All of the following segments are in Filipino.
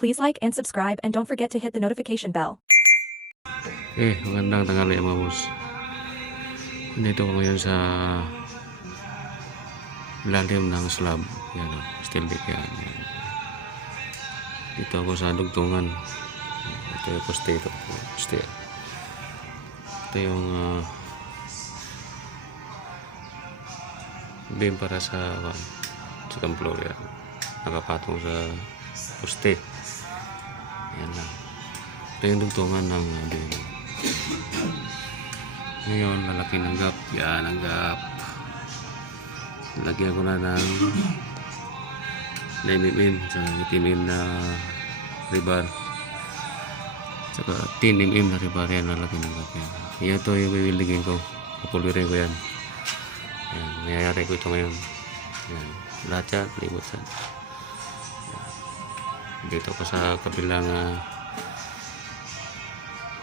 Please like and subscribe and don't forget to hit the notification bell. Magandang tanghali mga boss. Nandito ko ngayon sa lalim ng slab. Yan, steel deck yan. Dito ako sa dugtungan. Ito yung poste ito. Ito yung beam para sa second floor yan. Nakapatong sa poste. Yan lang. Ito yung dugtungan ng beam. Ngayon, lalaki ng gap. Yan ang gap. Lagyan ko na ng 9mm sa 8mm na rebar. Saka 10mm na rebar yan. Lalaki ng gap yan. Ito yung wiwildingin ko. Kapulwirin ko yan. Yan. Mayayari ko ito ngayon. Yan. Lahat yan. Libot yan. Dito ko sa kabilang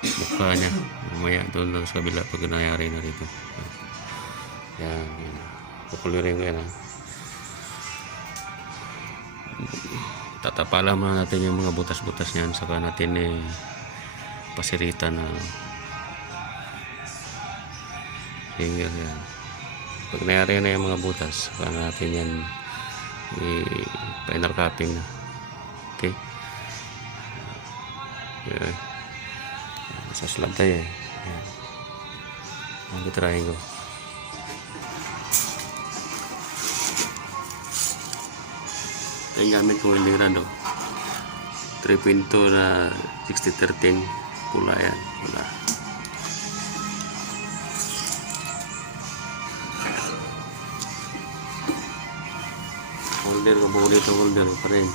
mukha niya. Mamaya doon lang sa kabila pag nangyari na rito. Yan. Pupulirin ko yan. Tatapalan muna natin yung mga butas-butas niyan. Saka natin pasiritan na finger yan. Pag nangyari na yung mga butas, saka natin yan final capping na. Okay. Yan. Sa slab tayo eh. Try ko. Ito yung gamit ko welding rod 3.2 na 6013 pula yan. Pula. Holder ko buko dito, holder pa rin.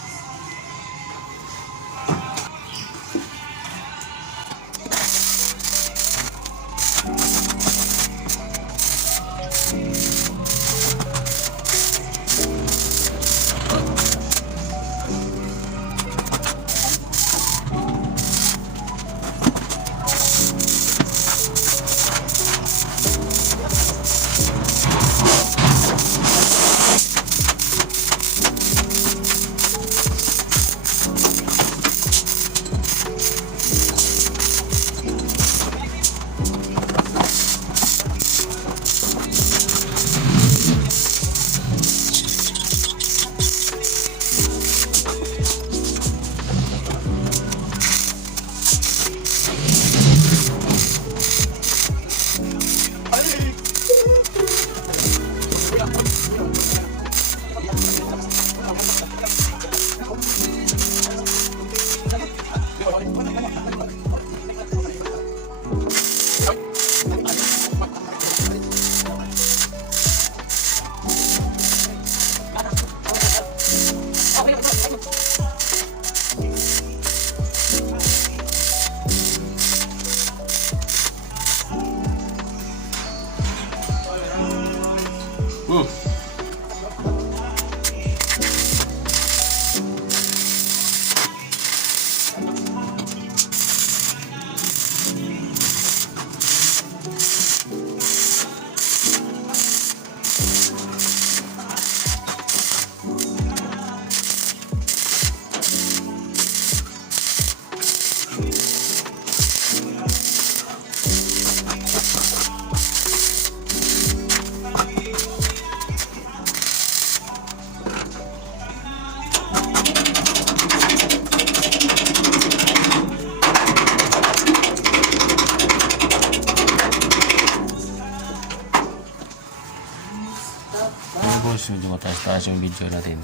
Medyo mataas-taas yung video natin.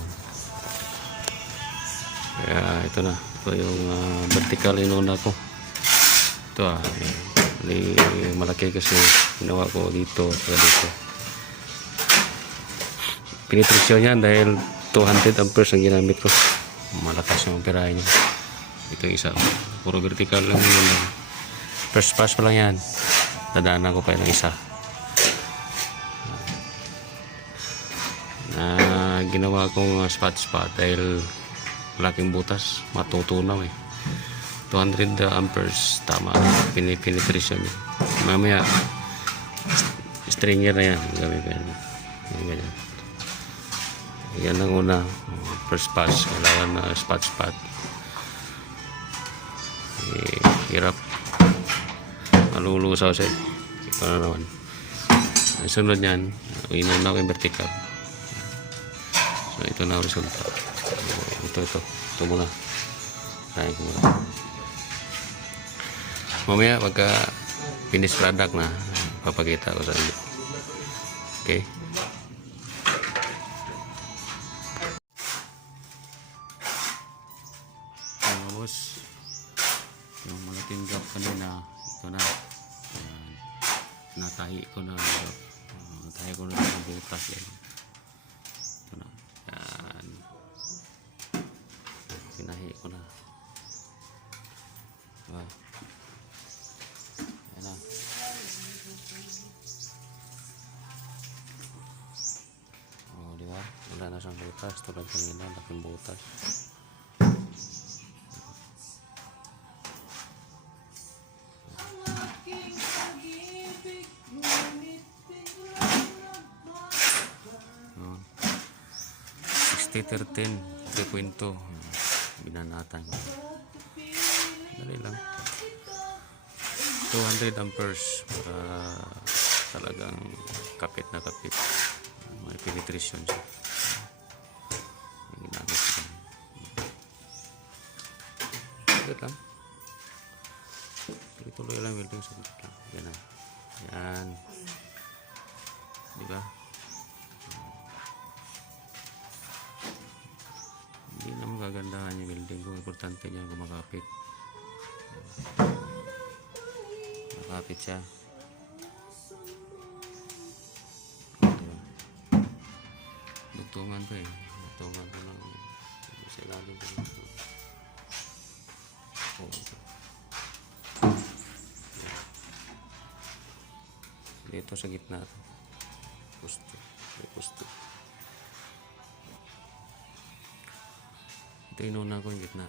Kaya ito na. Ito yung vertical inuna ko. Ito malaki kasi ginawa ko dito at dito. Penetration yan dahil 200 amperes ang ginamit ko. Malakas yung amperahe niya. Ito yung isa. Puro vertical lang yun. First pass pa lang yan. Dadaanan ko pa yung isa. Ginawa kong spot dahil malaking butas, matutunaw 200 amperes tama penetration niya. Mamaya stringer na yan gamitin. Ganyan. Yan ang una, first pass, kailangan na spot Hirap. Malulusaw siya. Ito na naman. Ang sunod niyan, inuna ko yung vertical. So, ito na ang resulta. Ito. Ito muna. Kain ko muna. Mamaya, pagka finished product na, papakita ko sa inyo. Okay? Tapos, yung mga tinggap kanina, ito na. Ayan. Natahi ko na. Natahi ko na ng butas yan. Ito na. Yan. Pinahi ko na. Diba? Yan na. O, diba? Wala na siyang butas. Tulad kanina, laking butas. Yun. 60-13 3.2 binanatan ko. Dali lang 200 amperes para talagang kapit na kapit, may penetration siya. Yung ginamit ko saglit lang, tuloy lang welding, saglit lang. Yan na, yan, diba? Hindi na magagandahan yung welding ko. Importante dyan kung makapit. Makapit siya. Diba? Dugtungan ko eh. Dugtungan ko lang. Sa ilalim ko lang. Dito sa gitna. Pusto. Pusto. Ito inuna ko yung gitna.